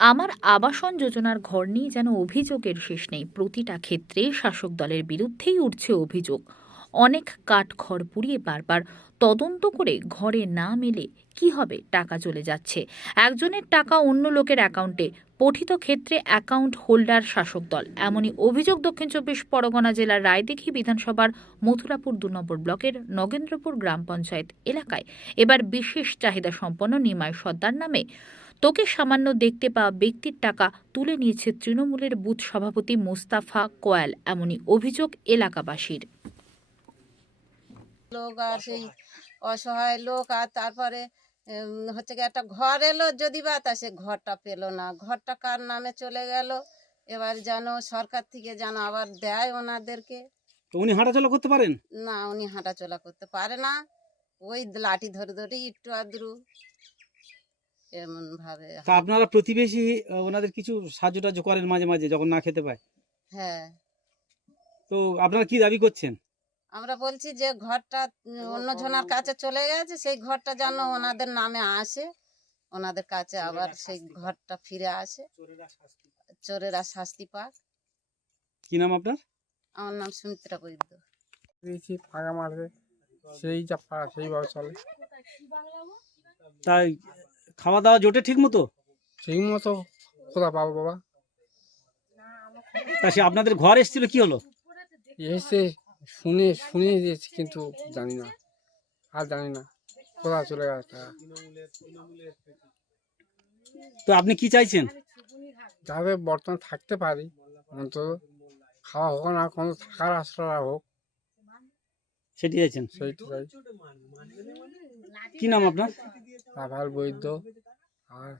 আমার আবাসন যোজনার ঘর নিয়ে যেন অভিযোগের শেষ নেই। প্রতিটা ক্ষেত্রে শাসক দলের বিরুদ্ধেই উঠছে অভিযোগ। অনেক কাঠ খড় পুড়িয়ে বারবার তদন্ত করে ঘরে না মেলে কি হবে? টাকা চলে যাচ্ছে। একজনের টাকা অন্য লোকের অ্যাকাউন্টে। পঠিত ক্ষেত্রে অ্যাকাউন্ট হোল্ডার শাসক দল। এমনই অভিযোগ দক্ষিণ চব্বিশ পরগনা জেলার রায়দিঘি বিধানসভার মথুরাপুর দু নম্বর ব্লকের নগেন্দ্রপুর গ্রাম পঞ্চায়েত এলাকায়। এবার বিশেষ চাহিদা সম্পন্ন নিমাই সর্দার নামে তোকে সামান্য দেখতে পাওয়া ব্যক্তির টাকা তুলে নিয়েছে তৃণমূলের বুথ সভাপতি মোস্তাফা কোয়াল এমনই অভিযোগ এলাকাবাসীর। লোক আর সেই অসহায় লোক আর তারপরে হচ্ছে কি একটা ঘর এলো যদি বা তা সে ঘরটা পেল না। ঘরটা কার নামে চলে গেল? এবার যেন সরকার থেকে যেন আবার দেয় ওনাদেরকে। উনি হাঁটাচলা করতে পারেন? না উনি হাঁটাচলা করতে পারে না। ওই লাঠি ধরে ধরে একটু আদ্রু এমন ভাবে তা আপনারা প্রতিবেশী ওনাদের কিছু সাহায্য টাহায্য করেন মাঝে মাঝে যখন না খেতে পায়? হ্যাঁ। তো আপনারা কি দাবি করছেন? আমরা বলছি যে ঘরটা অন্য জনের কাছে চলে গেছে সেই ঘরটা যেন ওনাদের নামে আসে। ওনাদের কাছে আবার সেই ঘরটা ফিরে আসে। চোরেরা শাস্তি পাক। কি নাম আপনার? আমার নাম সুমিত্রা বৈদ্য। দিয়েছি ফাঁকা মারবে সেই যা সেইভাবে চলে। তাই খাওয়া দাওয়া জোটে ঠিক মতো? সেই মতো। কোথা পাবো বাবা? তা সে আপনাদের ঘর এসেছিল কি হলো? এসে শুনে শুনে দিয়েছি কিন্তু জানি না। আর জানি না কোথা চলে গেছে তো আপনি কি চাইছেন? যাতে বর্তমান থাকতে পারি। অন্তত খাওয়া হোক না কোনো থাকার আশ্রয় হোক। সেটি চাইছেন? সেইটা চাই কি নাম আপনার? রাভাল বৈদ্য আর